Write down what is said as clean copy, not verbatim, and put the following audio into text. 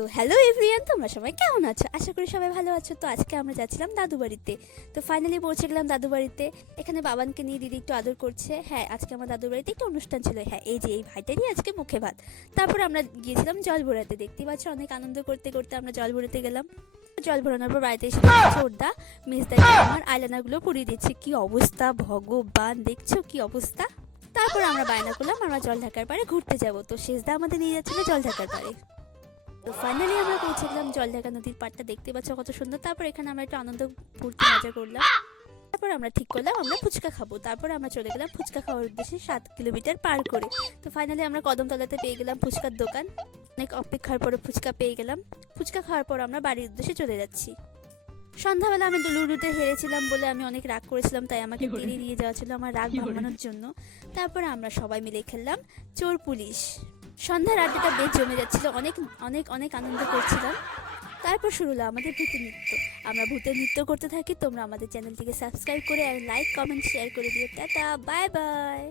তো hello everyone, তোমরা সবাই কেমন আছো? আশা করি সবাই ভালো আছো। তো আজকে আমরা যাচ্ছিলাম দাদু বাড়িতে। তো ফাইনালি পৌঁছে গেলাম দাদু বাড়িতে। এখানে বাবানকে নিয়ে দিদি একটু আদর করছে। হ্যাঁ, আজকে আমার দাদুর বাড়িতে একটা অনুষ্ঠান ছিল। হ্যাঁ, এই যে এই ভাইটারই আজকে মুখে ভাত। তারপর আমরা গিয়েছিলাম জল ভরাতে। দেখতেই পাচ্ছ, অনেক আনন্দ করতে করতে আমরা জল ভরাতে গেলাম। জল ভরানোর পর বাড়িতে এসে ছোটদা মেজদাকে আমার আইলানাগুলো পরিয়ে দিচ্ছে। কি অবস্থা ভগবান, দেখছো কি অবস্থা। তারপর আমরা বায়না করলাম আমরা জল ঢাকার পাড়ে ঘুরতে যাব। তো শেষদা আমাদের নিয়ে যাচ্ছিল জল ঢাকার পাড়ে। তো ফাইনালি আমরা পৌঁছে গেলাম জলঢাকা নদীর পাড়টা। দেখতে পাচ্ছ কত সুন্দর। তারপর এখানে আমরা একটু আনন্দ ফুর্তি মজা করলাম। তারপর আমরা ঠিক করলাম আমরা ফুচকা খাবো। তারপর আমরা চলে গেলাম ফুচকা খাওয়ার উদ্দেশ্যে 7 কিলোমিটার পার করে। তো ফাইনালি আমরা কদমতলাতে পেয়ে গেলাম ফুচকার দোকান। অনেক অপেক্ষার পরে ফুচকা পেয়ে গেলাম। ফুচকা খাওয়ার পর আমরা বাড়ির উদ্দেশ্যে চলে যাচ্ছি। সন্ধ্যাবেলা আমি লুডুতে হেরেছিলাম বলে আমি অনেক রাগ করেছিলাম, তাই আমাকে তীরে নিয়ে যাওয়া ছিল আমার রাগ ভাঙানোর জন্য। তারপরে আমরা সবাই মিলে খেললাম চোর পুলিশ। সন্ধ্যার আড্ডাটা বেশ জমে যাচ্ছিল, অনেক অনেক অনেক আনন্দ করছিলাম। তারপর শুরু হলো আমাদের ভূতের নৃত্য। আমরা ভূতের নৃত্য করতে থাকি। তোমরা আমাদের চ্যানেলটিকে সাবস্ক্রাইব করে আর লাইক কমেন্ট শেয়ার করে দিও। Tata, bye bye.